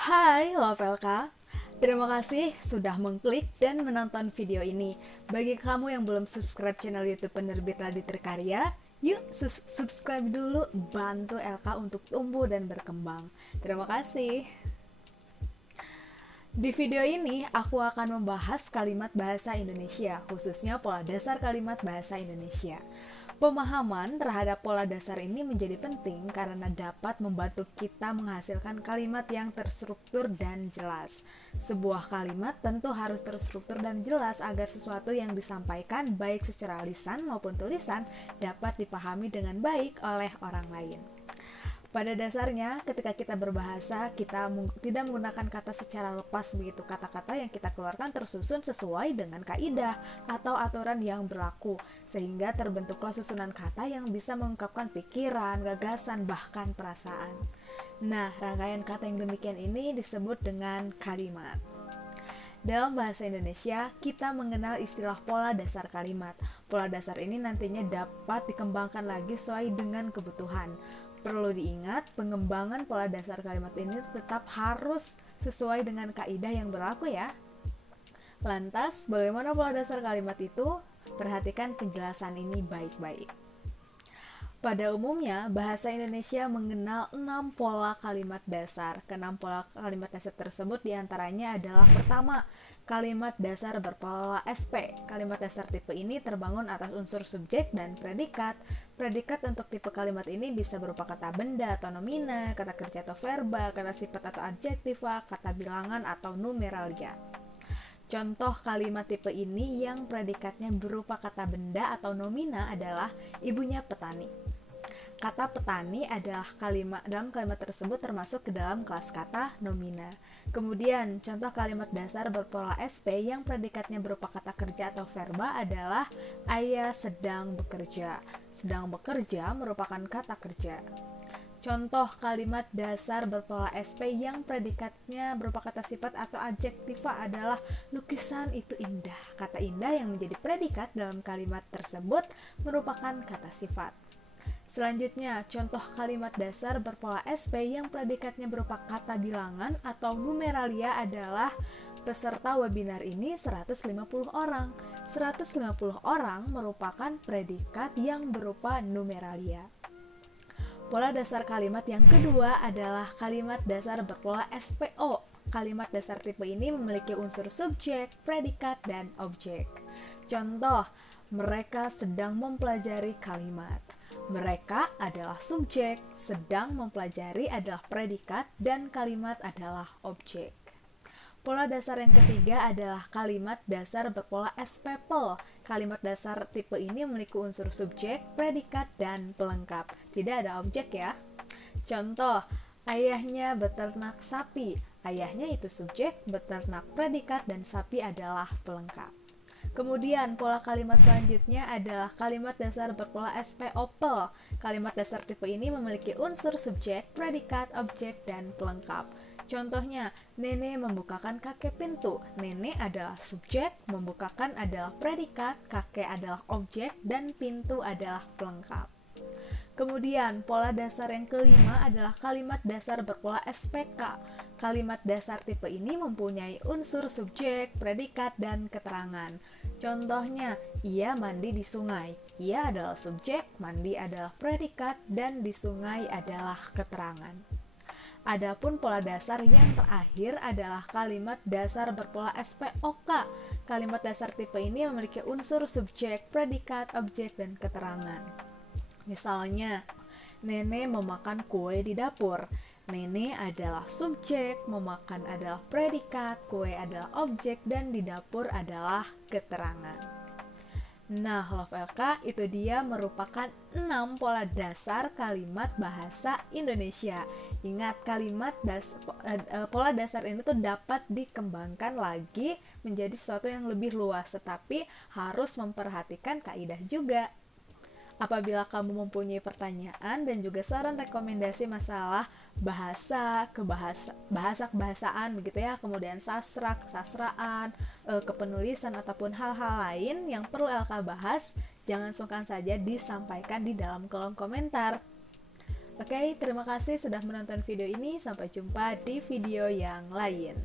Hai Love LK, terima kasih sudah mengklik dan menonton video ini. Bagi kamu yang belum subscribe channel YouTube Penerbit Raditya Karya, yuk subscribe dulu, bantu LK untuk tumbuh dan berkembang. Terima kasih. Di video ini, aku akan membahas kalimat bahasa Indonesia, khususnya pola dasar kalimat bahasa Indonesia. Pemahaman terhadap pola dasar ini menjadi penting karena dapat membantu kita menghasilkan kalimat yang terstruktur dan jelas. Sebuah kalimat tentu harus terstruktur dan jelas agar sesuatu yang disampaikan baik secara lisan maupun tulisan dapat dipahami dengan baik oleh orang lain. Pada dasarnya, ketika kita berbahasa, kita tidak menggunakan kata secara lepas begitu. Kata-kata yang kita keluarkan tersusun sesuai dengan kaidah atau aturan yang berlaku, sehingga terbentuklah susunan kata yang bisa mengungkapkan pikiran, gagasan, bahkan perasaan. Nah, rangkaian kata yang demikian ini disebut dengan kalimat. Dalam bahasa Indonesia, kita mengenal istilah pola dasar kalimat. Pola dasar ini nantinya dapat dikembangkan lagi sesuai dengan kebutuhan. Perlu diingat, pengembangan pola dasar kalimat ini tetap harus sesuai dengan kaidah yang berlaku ya. Lantas, bagaimana pola dasar kalimat itu? Perhatikan penjelasan ini baik-baik. Pada umumnya, bahasa Indonesia mengenal 6 pola kalimat dasar. Keenam pola kalimat dasar tersebut diantaranya adalah pertama, kalimat dasar berpola SP. Kalimat dasar tipe ini terbangun atas unsur subjek dan predikat. Predikat untuk tipe kalimat ini bisa berupa kata benda atau nomina, kata kerja atau verba, kata sifat atau adjektiva, kata bilangan atau numeralia. Contoh kalimat tipe ini yang predikatnya berupa kata benda atau nomina adalah ibunya petani. Kata petani adalah dalam kalimat tersebut termasuk ke dalam kelas kata nomina. Kemudian, contoh kalimat dasar berpola SP yang predikatnya berupa kata kerja atau verba adalah ayah sedang bekerja. Sedang bekerja merupakan kata kerja. Contoh kalimat dasar berpola SP yang predikatnya berupa kata sifat atau adjektiva adalah lukisan itu indah. Kata indah yang menjadi predikat dalam kalimat tersebut merupakan kata sifat. Selanjutnya, contoh kalimat dasar berpola SP yang predikatnya berupa kata bilangan atau numeralia adalah peserta webinar ini 150 orang. 150 orang merupakan predikat yang berupa numeralia. Pola dasar kalimat yang kedua adalah kalimat dasar berpola SPO. Kalimat dasar tipe ini memiliki unsur subjek, predikat, dan objek. Contoh, mereka sedang mempelajari kalimat. Mereka adalah subjek, sedang mempelajari adalah predikat, dan kalimat adalah objek. Pola dasar yang ketiga adalah kalimat dasar berpola SPPL. Kalimat dasar tipe ini memiliki unsur subjek, predikat, dan pelengkap. Tidak ada objek ya. Contoh, ayahnya beternak sapi. Ayahnya itu subjek, beternak predikat, dan sapi adalah pelengkap. Kemudian pola kalimat selanjutnya adalah kalimat dasar berpola SPOPL. Kalimat dasar tipe ini memiliki unsur subjek, predikat, objek, dan pelengkap. Contohnya, nenek membukakan kakek pintu. Nenek adalah subjek, membukakan adalah predikat, kakek adalah objek, dan pintu adalah pelengkap. Kemudian, pola dasar yang kelima adalah kalimat dasar berpola SPK. Kalimat dasar tipe ini mempunyai unsur subjek, predikat, dan keterangan. Contohnya, ia mandi di sungai. Ia adalah subjek, mandi adalah predikat, dan di sungai adalah keterangan. Adapun pola dasar yang terakhir adalah kalimat dasar berpola SPOK. Kalimat dasar tipe ini memiliki unsur subjek, predikat, objek, dan keterangan. Misalnya, nenek memakan kue di dapur. Nenek adalah subjek, memakan adalah predikat, kue adalah objek, dan di dapur adalah keterangan. Nah, Love LK, itu dia merupakan 6 pola dasar kalimat bahasa Indonesia. Ingat, pola dasar ini tuh dapat dikembangkan lagi menjadi sesuatu yang lebih luas, tetapi harus memperhatikan kaidah juga. Apabila kamu mempunyai pertanyaan dan juga saran rekomendasi masalah bahasa-kebahasaan begitu ya, kemudian sastra, kesastraan, kepenulisan ataupun hal-hal lain yang perlu LK bahas, jangan sungkan saja disampaikan di dalam kolom komentar. Oke, terima kasih sudah menonton video ini. Sampai jumpa di video yang lain.